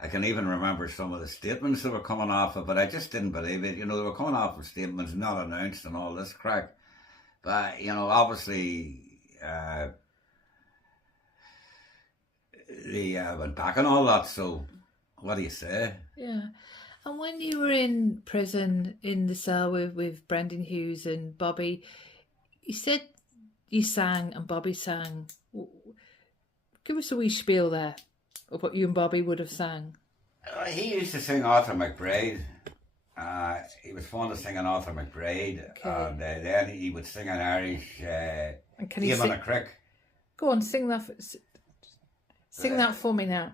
I can even remember some of the statements that were coming off of it. I just didn't believe it. They were coming off of statements not announced and all this crack. But, obviously, they went back and all that. So, what do you say? Yeah. And when you were in prison in the cell with Brendan Hughes and Bobby, you said you sang and Bobby sang. Give us a wee spiel there of what you and Bobby would have sang. He used to sing Arthur McBride. He was fond of singing Arthur McBride. Okay. And then he would sing an Irish And can you Game on sing? a Crick. Go on, sing that. Sing that for me now.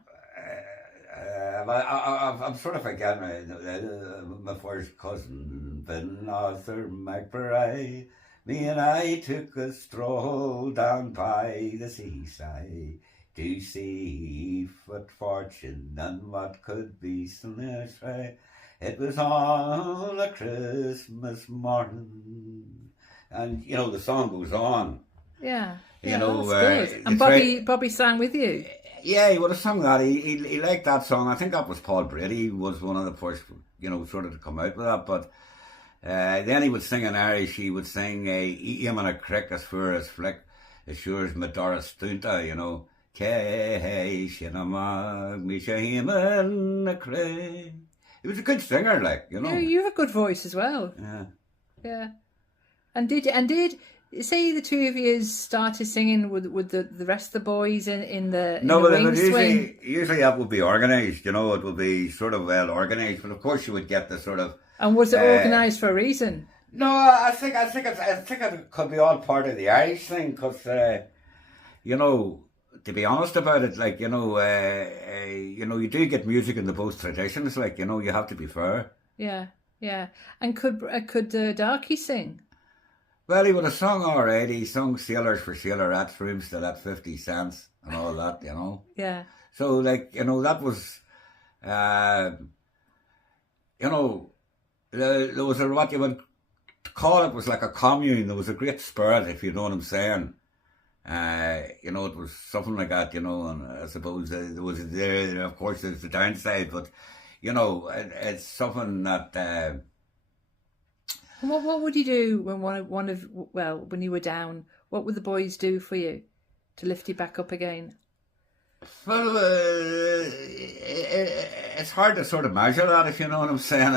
I'm sort of forgetting my first cousin, Ben Arthur McBride. Me and I took a stroll down by the seaside to see what fortune and what could be sooner try. It was on a Christmas morning, and the song goes on. Yeah. You know, that's good. And Bobby sang with you. Yeah, he would have sung that. He liked that song. I think that was Paul Brady was one of the first, sort of to come out with that. But then he would sing in Irish. He would sing "Eam on a Crick as far as flick, as sure as Madora Stunta," Kay Shinamag Misha Eam on a Crick. He was a good singer, Yeah, you have a good voice as well. Yeah. Yeah. And did say the two of you started singing with the rest of the boys in the wing swing? Usually that would be organised, it would be sort of well organised, but of course you would get the sort of. And was it organised for a reason? No, I think it could be all part of the Irish thing, because to be honest about it, you do get music in the both traditions, you have to be fair. Yeah, yeah. And could Darky sing? Well, he would have sung already. He sung Sailors for Sailorettes, Rooms to Let 50 Cents and all that, Yeah. So, that was, there was what you would call it was like a commune. There was a great spirit, if you know what I'm saying. It was something like that, and I suppose there, of course, there's the downside, but, it's something that... What would you do when when you were down? What would the boys do for you to lift you back up again? Well, it's hard to sort of measure that, if you know what I'm saying.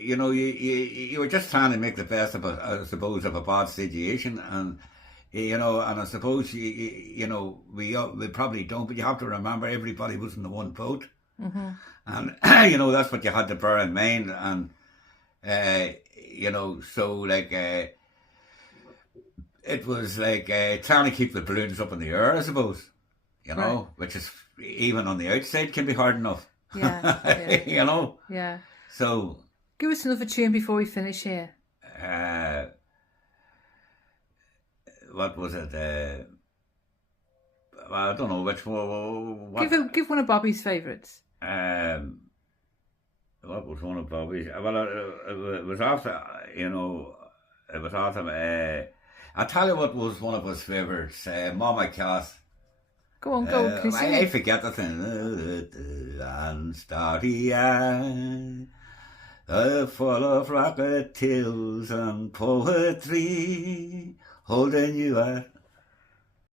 You were just trying to make the best of I suppose, of a bad situation, and and I suppose we probably don't, but you have to remember everybody was in the one boat, and that's what you had to bear in mind, and. So it was trying to keep the balloons up in the air, I suppose, right. Which is even on the outside can be hard enough. Yeah. Yeah. So give us another tune before we finish here. What was it? I don't know which one. Give one of Bobby's favourites. What was one of Bobby's? Well, it was after, it was after, I'll tell you what was one of his favourites, Mama Cat. Go on, can you sing I it? forget the thing. And starry eye, full of rocket tales and poetry, holding you at